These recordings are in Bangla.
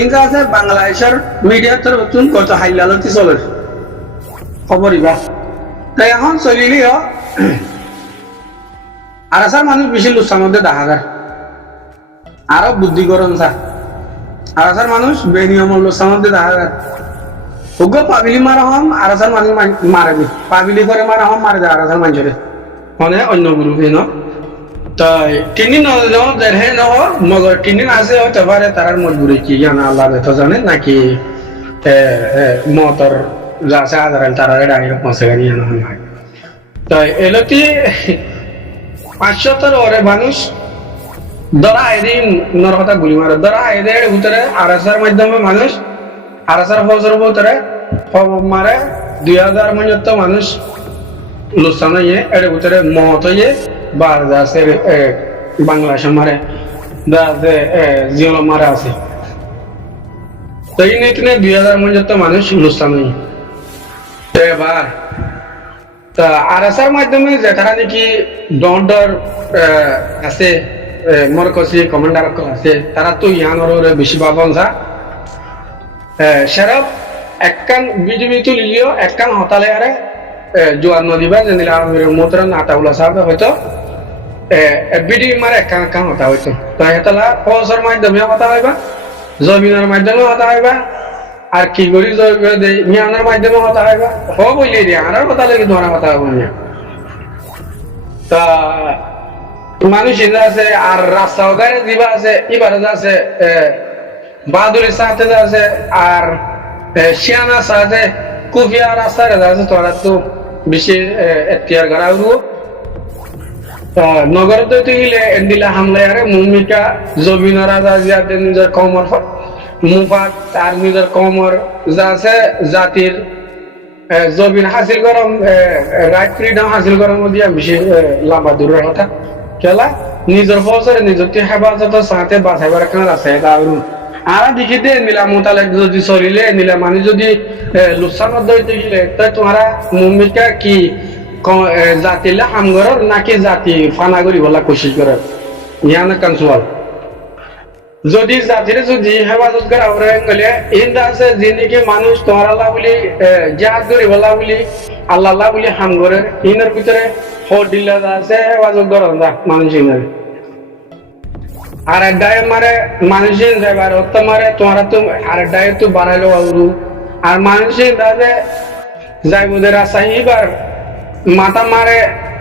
ইনকা আছে বাংলাদেশের মিডিয়ার তরফতুন কত হাইলালতি চলে খবরইবা তাই এখন চলিলিও আর আসার মানুষ বেশি লুচ্ছার মধ্যে দেখা যায় আরো বুদ্ধি করন চা আর আসার মানুষ বেনিয়ম লুচ্ছার মধ্যে দেখা যায় ওগো পাবিলি মারা হম আর আসার মানুষ মারেনি পাবিলি করে মারা হম মারে যায় আর আসার মানুষের মানে অন্য গ্রুপে ন তাই তিনি দেড়হে ন মগর তিনি আছে হতে পারে তার মজবুরি কি জানা আল্লাহ বেত জানে নাকি মতর যা আছে আদারাল তারা ডাইরেক্ট পৌঁছে গেছে জানা হয় তাই এলতি 500 ওরে মানুষ ধরা এদিন নরকতা গুলি মারে ধরা এদের ভিতরে আরএসআর মাধ্যমে মানুষ আরএসআর ফৌজের ভিতরে মারে 2000 মতো মানুষ লুসানো ইয়ে এর ভিতরে মত ইয়ে বার আছে বাংলাদেশে মারে দাদে জিওল মারা আছে তো এই নিয়ে 2000 মতো মানুষ লুসানো ইয়ে এবার তা আরএসআর মাধ্যমে যে তারা নাকি ডন্ডর আছে মরকসি কমান্ডার আছে তারা তো ইয়ানোর বেশি বাবন যা সেরব একখান বিজেপি তো লিলিও একখান হতালে আরে জোয়ান নদীবা যেন আমির মোতরা নাটাউলা সাহেব হয়তো বিডি মারে একখান হতা হয়তো তাই হেতলা ফৌজের মাধ্যমে হতা হইবা জমিনের মাধ্যমে হতা হইবা আর কি করি মিয়ানের মাধ্যমে হতা হইবা হ বইলে দিয়ে আর কথা লাগে ধরা হতা হবো না তা মানুষ আছে আর রাস্তা ওখানে দিবা আছে এবারে আছে বাহাদুরের সাথে আছে আর শিয়ানা সাথে কুফিয়া রাস্তায় আছে তোরা তো বেশি এখতিয়ার করা নগর তো গেলে এন্ডিলা হামলায় আরে মুমিকা জমিনের রাজা জিয়াতে নিজের কমর মুফাত তার নিজের কমর যা আছে জাতির জমিন হাসিল করম রাইট ফ্রিডম হাসিল করম দিয়া বেশি লম্বা দূরের কথা কেলা নিজের ফসরে নিজের হেফাজত সাথে বাঁচাইবার কারণ আছে আর দেখি দে নীলা মোতালেক যদি চলিলে নীলা মানুষ যদি লুচ্ছার মধ্যে হইতে গেলে তাই তোমারা মুমিকা কি জাতিলে হাম করার নাকি জাতি ফানা করি বলা কোশিশ করার ইয়ান কানসুয়াল যদি জাতিরে যদি হেফাজত করা ওরে গেলে ইন্দা আছে যে নাকি মানুষ তোমার আল্লাহ বলি জাহাজ করি বলা বলি আল্লাহ আল্লাহ বলি হাম করে ইনের ভিতরে ফোর ডিলার আছে হেফাজত করা মানুষ ইনের আর ডায়ে মারে মানুষের যাইবার অত মারে তোমারা তো আর ডায়ে তো বাড়াইলো আউরু আর মানুষের দাদে যাই ওদের আসাহিবার মাথা মারে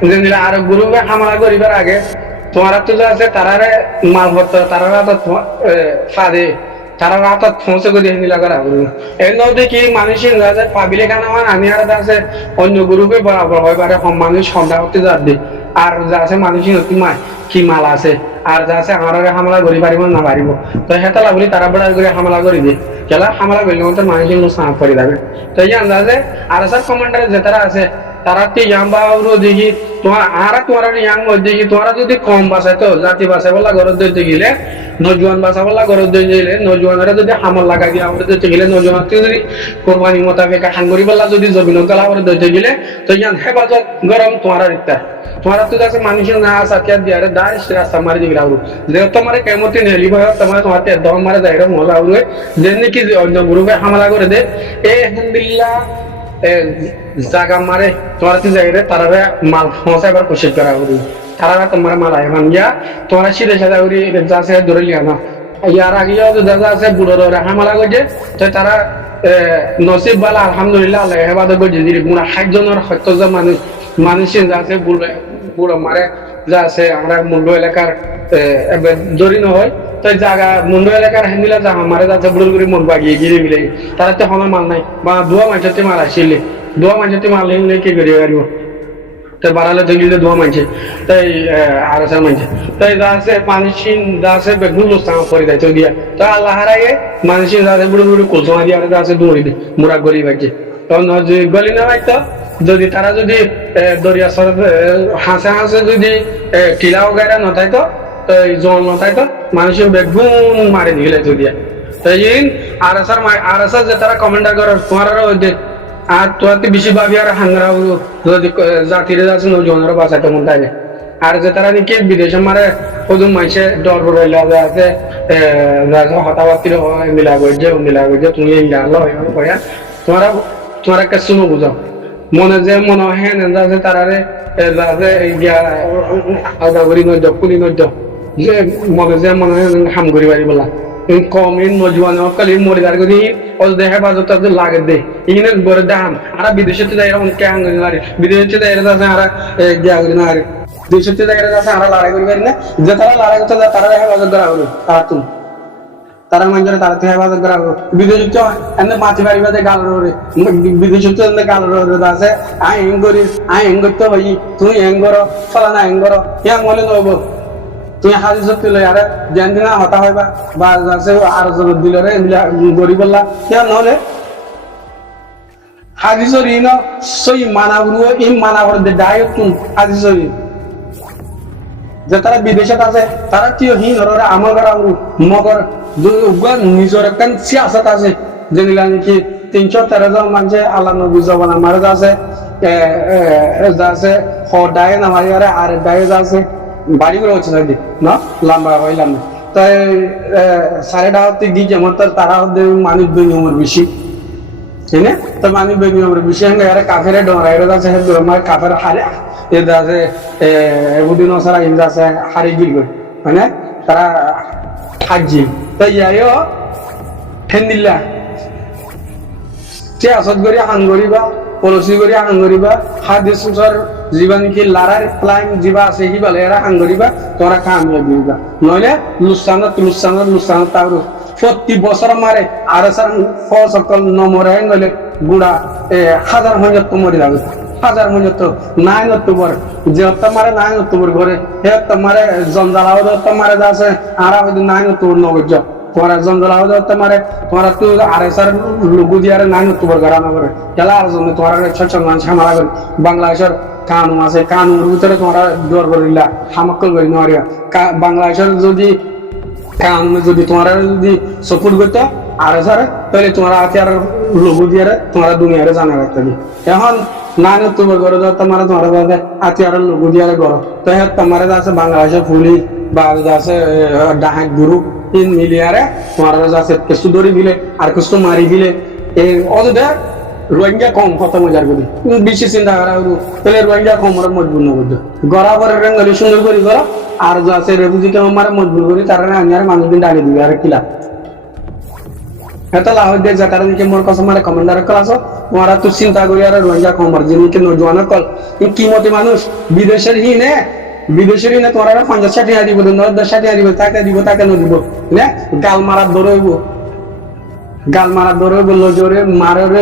যেদিন আর গুরুকে হামলা করিবার আগে তোমারা তো যা আছে তারারে মালপত্র তারা ফাঁদে তারা হাতত পৌঁছে করে দিয়ে নিলা করা এর নদী কি মানুষের যাতে পাবিলে খানা মান আমি আর আছে অন্য গ্রুপে বরাবর হয় পারে মানুষ সন্ধ্যা করতে যাবে আর যা আছে মানুষের নদী মায় কি মাল আছে আর যা আছে আমার হামলা করি পারিব না পারিব তো হেতলা বলি তারা বড় করে হামলা করে দিয়ে কেলা হামলা করলে মতো মানুষের সাপ করে দেবে তো এই আন্দাজে আর স্যার কমান্ডার যে তারা আছে তারা তো ইয়াম্বা দেখি তোমার আর তোমার ইয়াং দেখি তোমরা যদি কম বাঁচায় তো জাতি বাঁচাই বলা ঘরত দিতে গেলে নজওয়ান বাঁচা বলা ঘরত দিয়ে গেলে নজওয়ানরা যদি হামল লাগা দিয়ে আমাদের দিতে গেলে নজওয়ানকে যদি কোরবানি মোতাবেক হাঙ্গরি বলা যদি জমিন গলা করে দিতে গেলে তো ইয়ান হেফাজত গরম তোমার ইত্যা তোমারা তো আছে মানুষের না আসা কে দিয়ে দাঁড়িয়ে রাস্তা মারি দিবি রাউরু যে তোমার কেমতি নেলি ভাই তোমার তোমার দম মারে যাই মজা উড়ে যে নাকি অন্য গ্রুপে হামলা করে দে আলহামদুলিল্লাহ জাগা মারে তোমার কি যাই রে তারা মাল পৌঁছাইবার কোশিশ করা করি তারা তোমার মাল আইমান গিয়া তোমার সিধে সাদা উড়ি যা আছে ধরে লিয়া না ইয়ার আগে যা আছে বুড়োর হামলা করছে তো তারা নসিব বালা আলহামদুলিল্লাহ আল্লাহ হেফাজত করছে যদি পুরা 60 জনের 70 জন মানুষের যা আছে বুড়ো মারে যা আছে আমরা মুন্ড এলাকার জড়িত হয় তো জায়গা মুন্ড এলাকার হেন্দিলা যা মারে যাচ্ছে বুড়োর করে মন বাগিয়ে গিয়ে মিলে তারা তো হলো মাল নাই বা দুয়া মাঝে মাল আসলে দোয়া মাঝে মাল নিলে কি করে পারিব তো বাড়ালে তো গেলে দোয়া মাঝে তাই আর আছে মাঝে তাই যা আছে মানুষের যা আছে বেগুন লোস্তাম করে দেয় তো দিয়া তো আল্লাহ হারাইয়ে মানুষের যা আছে বুড়ো বুড়ো কোলসমা দিয়ে আর যা আছে দৌড়ি দে মোরা গলি বাজছে তখন যদি গলি না পাইতো যদি তারা যদি দরিয়া হাসে হাসে যদি টিলাও গাড়া নথাইতো তো জল নথাইতো মানুষের বেগুন মারি দিলে যদি তাই আর আসার যে তারা কমেন্টার করার তোমার আর তোরা বেশি ভাবি আর হাঙ্গরা যদি জাতিরে যাচ্ছে নজনেরও বাঁচাইতে মন তাইলে আর যে তারা নাকি বিদেশে মারে কদম মাইসে ডর রইলা আছে হতাবাতি মিলা করছে তুমি ইলা আল্লাহ কয়া তোমারা তোমার একটা শুনো বুঝাও মনে যে মনে হয় হ্যাঁ আছে তারারে আছে গিয়া আদা করি নদ্য কুলি নদ্য যে মনে যে মনে হয় হাম করি বাড়ি বলা কম নজওয়ান কালি মরিদার করি ও দেখে বাজত লাগে দে ইনে বড় দাম আর বিদেশে তো যাই অনেক হাঙ্গরি না বিদেশে যাই আছে আর গিয়া করি না দেশে যাই আছে আর লড়াই করি পারি না যে তারা লড়াই করতে তারা হেফাজত করা হলো তারা তুমি তারা মঞ্জরে তারা তো হেফাজত করা হলো বিদেশে তো এনে মাছি বাড়ি বাজে গাল রে বিদেশে তো এনে গাল রে আছে আই এং করতে ভাই তুই এং করো ফলানা এং করো ইয়া মলে দেবো তুই হাজির সত্যি লই আরে জ্ঞান দিনা হতা হইবা বা আছে আর জগৎ দিল রে গরিব বললা ইয়া নহলে হাজির সরি ন সই মানাবরু ইম মানাবর দে ডায়ত তুম হাজির সরি যে তারা বিদেশত আছে তারা তিও হি নরে আমার ঘর মগর নিজের একটা সিয়াসত আছে যেগুলা নাকি 313 জন মানুষে আল্লাহ নবী জবান আমার আছে সদায় নামারি আর ডায়ে আছে বাড়িগুলো হচ্ছে নাকি না লম্বা হইলাম না তাই সাড়ে ডাহতে গিয়ে যেমন তারা মানুষ বেনিয়মের বেশি ঠিক না তো মানুষ বেনিয়মের বেশি হ্যাঁ এরা কাফের ডরাই আছে আমার কাফের হারে এদের আছে এগুদিন সারা ইন্দা আছে হারি গিল মানে তারা হাজি তাই ইয়াইও ঠেন্দিল্লা সে আসত করি হাঙ্গরিবা পলসি করি হাঙ্গরিবা হাদিস সুসর জীবন কি লারার প্লাইম জীবা আছে কি বলে এরা হাঙ্গরিবা তোরা কামিয়াবি হইবা নইলে লুসানত তাও প্রতি বছর মারে আর স্যার সকল নমরে গেলে গুড়া হাজার মঞ্জত মরি লাগে হাজার মঞ্জত 9 অক্টোবর যে মারে 9 অক্টোবর ঘরে হে মারে জঞ্জালাও মারে আছে আর 9 অক্টোবর নগজ তোমার জঞ্জালাও মারে তোমার তো আর স্যার লুগু দিয়ে 9 অক্টোবর গারানো করে খেলা আর জন্য তোমার ছয় মান সামারা করে বাংলাদেশের কানুন আছে কানুনের ভিতরে তোমরা দর করিলা হামাক্কল করি নরিয়া বাংলাদেশের যদি কানুনে যদি তোমরা যদি সাপোর্ট করতে আর স্যার তাহলে তোমরা আর লোগো দিয়ে তোমরা দুনিয়ারে জানা রাখতে এখন 9 অক্টোবর করে তোমারা আর লোগো দিয়ে করো তো তোমার আছে বাংলাদেশের পুলিশ বা আছে ডাহাক গ্রুপ ইন মিলিয়ারে তোমার আছে কিছু ধরে দিলে আর কিছু মারি দিলে এই অযথা রোহিঙ্গা কম কত মজার করি বেশি চিন্তা করা তাহলে রোহিঙ্গা কম ওরা মজবুর না করতো গড়া পরে রেঙ্গলি সুন্দর করি করো আর যা আছে রেফিউজি কেমন মারে মজবুর করি তারা আমি আর মানুষদিন দাঁড়িয়ে দিবি আর কিলা এটা লাভ দিয়ে যা তারা নিকে মোর কাছে মারে কমান্ডার ক্লাস ওরা তো চিন্তা করি আর রোহিঙ্গা কম আর যিনি নজওয়ান কল কিমতি মানুষ বিদেশের হি নে বিদেশের হি নে তোরা 50-60 দিব 10-60 দিব তাকে নদিব না গাল মারা দৌড়াইব গাল মারা দৌড়ে বললো জোরে মারে ধরে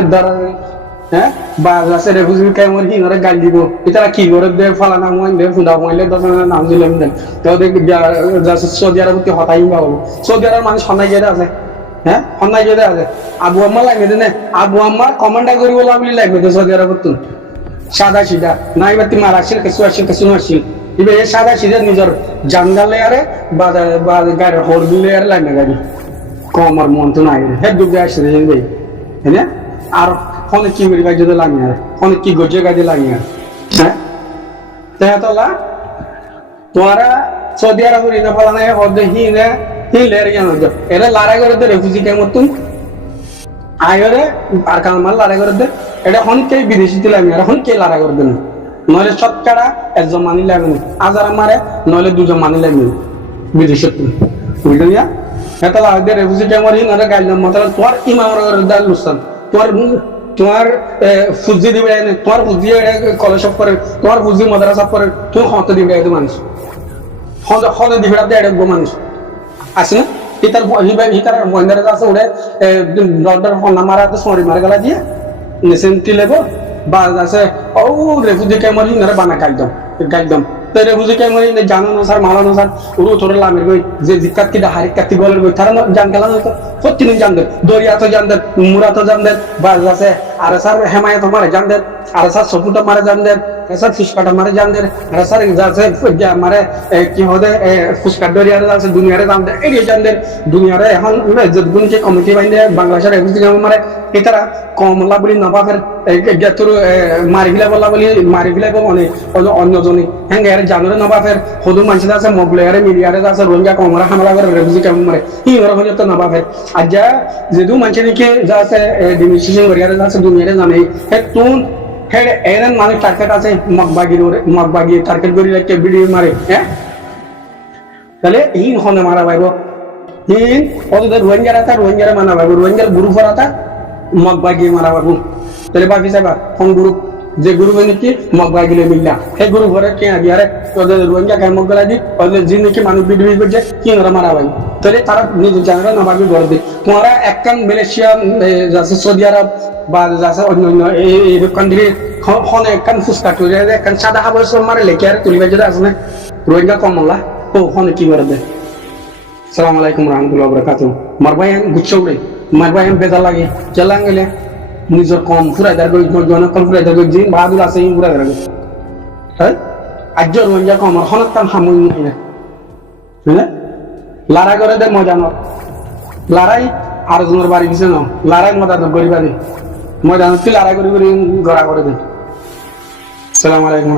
হ্যাঁ বা আছে রেফিউজি কেমন কি ওরা গাল দিব এটা কি করে দে ফালানা মইন দে ফুদা মইলে দশনা নাম দিলাম দেন তো দেখ সৌদি আরবতে হতাই বা হলো সৌদি আরবের মানুষ সন্নাই গেলে আছে হ্যাঁ সন্নাই গেলে আছে আবু আম্মা লাগবে না আবু আম্মা কমান্ডার করি বলা বলি লাগবে তো সৌদি আরবত সাদা সিধা নাই বাতি মার আসছিল কিছু আসছিল এবার এই সাদা সিধা নিজের জানগালে আরে বা গাড়ি হর দিলে আর লাগবে গাড়ি কমার মন তো নাই হে ডুবে আসছে ভাই হ্যাঁ না আর অনেক কি করি যদি লাগে আর অনেক কি গজে গাজে লাগে আর হ্যাঁ তেতলা তোরা সৌদি আরব রিনা ফলানা হদে হিনে হিলের জ্ঞান হতো এরা লড়াই করে দে রেফিউজি কেমন তুই আয়রে আর কালমাল লড়াই করে দে এটা অনেকে বিদেশিতে লাগে আর অনেকে লড়াই করে দেন নইলে শতকরা একজন মানি লাগে আজার মারে নইলে দুজন মানি লাগে বিদেশে বুঝলি না এটা লাগে রেফিউজি কেমন হিন আর গাইলাম মতলব তোর ইমামর দাল লুসান তোমার ফুজি দিবে তোমার ফুজি কলেজ করে তোমার ফুজি মাদ্রাসা করে তুমি হত দিবে এত মানুষ হত দিবে এটা মানুষ আছে না হিতার মহিন্দারা আছে ওরে ডক্টর ফোনা মারা তো সরি মারা গেলা দিয়ে নেসেন্টি লেবো বা আছে ও রেফিউজি কেমন হিনারে বানা গাইদম তো রেফিউজি কেমন জানো না স্যার মালা না স্যার ওরও তোর লামের গই যে জিকাত কি হারিক কাতি গলের গই তারা জান গেলা না তো প্রতিদিন জান দেন দরিয়া তো জান দেন মুরা তো জান দেন বা আছে আর স্যার হেমায়ত মারে জান দেন আর স্যার সপুটা মারে জান দেন স্যার ফুসকাটা মারে জানদের স্যার যাচ্ছে মারে কি হবে ফুসকাট দরিয়ারে যাচ্ছে দুনিয়ারে দাম দেয় এই জানদের দুনিয়ারে এখন যদগুনকে কমিটি বাইন্দে বাংলাদেশের একুশ দিন মারে এটারা কমলা বলি নবাবের গেতুর মারি ফেলাই বলা বলি মারি ফেলাই অনেক অন্যজনে হ্যাঁ এর জানুরে নবাবের সদু মানুষ আছে মবলেয়ারে মিডিয়ারে আছে রোহিঙ্গা কমরা হামলা করে রেফিউজি কেমন মারে ই ওরা হয়ে তো নবাবের আর যা যেহেতু মানুষকে যা আছে ডিমিনিস্ট্রেশন করিয়ারে আছে দুনিয়ারে জানে হে তুন হে এরন মানে টার্গেট আছে মগবাগি টার্গেট করি রেখে ভিডিও মারে হ্যাঁ তাহলে হিন হনে মারা পাইব হিন ওদের রোহিঙ্গারা মানা পাইব রোহিঙ্গার গ্রুপ হারাতা মগবাগি মারা পাবো তাহলে বাকি যাবা কোন গ্রুপ যে গ্রুপ নাকি মগবাগিলে মিললা সেই গ্রুপ হরে কে আগে আরে ওদের রোহিঙ্গা গায়ে মগলা দি ওদের যে নাকি মানুষ বিডিবি করছে কি ওরা মারা পাইব তাহলে তারা নিজের জায়গাটা নবাবি করে দেয় তোমারা একখান মালয়েশিয়া যাচ্ছে সৌদি আরব বা যাচ্ছে অন্য অন্য এই কান্ট্রি হনে একখান ফুসকা করে একখান সাদা হাবল সব মারে লেখে আর তুলিবার যেটা আছে না রোহিঙ্গা কমলা ও হনে কি করে দেয় সালাম আলাইকুম রহমতুল্লাহ বরকাতুহ মারবাই গুচ্ছ উড়ে মারবাই বেজা লাগে চলাং গেলে নিজের কম ফুরাইদার গই জনকল ফুরাইদার গই জিন বাহাদুর আছে ইন ফুরাইদার গই হ্যাঁ আজ রোহিঙ্গা কম হনত কাম হামুই না বুঝলে লড়াই করে দে মজা ন লড়াই আর জনের বাড়ি দিছে ন লড়াই মজা তো গরিবাদি মজা তুই লড়াই করি গড়া করে দে সালাম আলাইকুম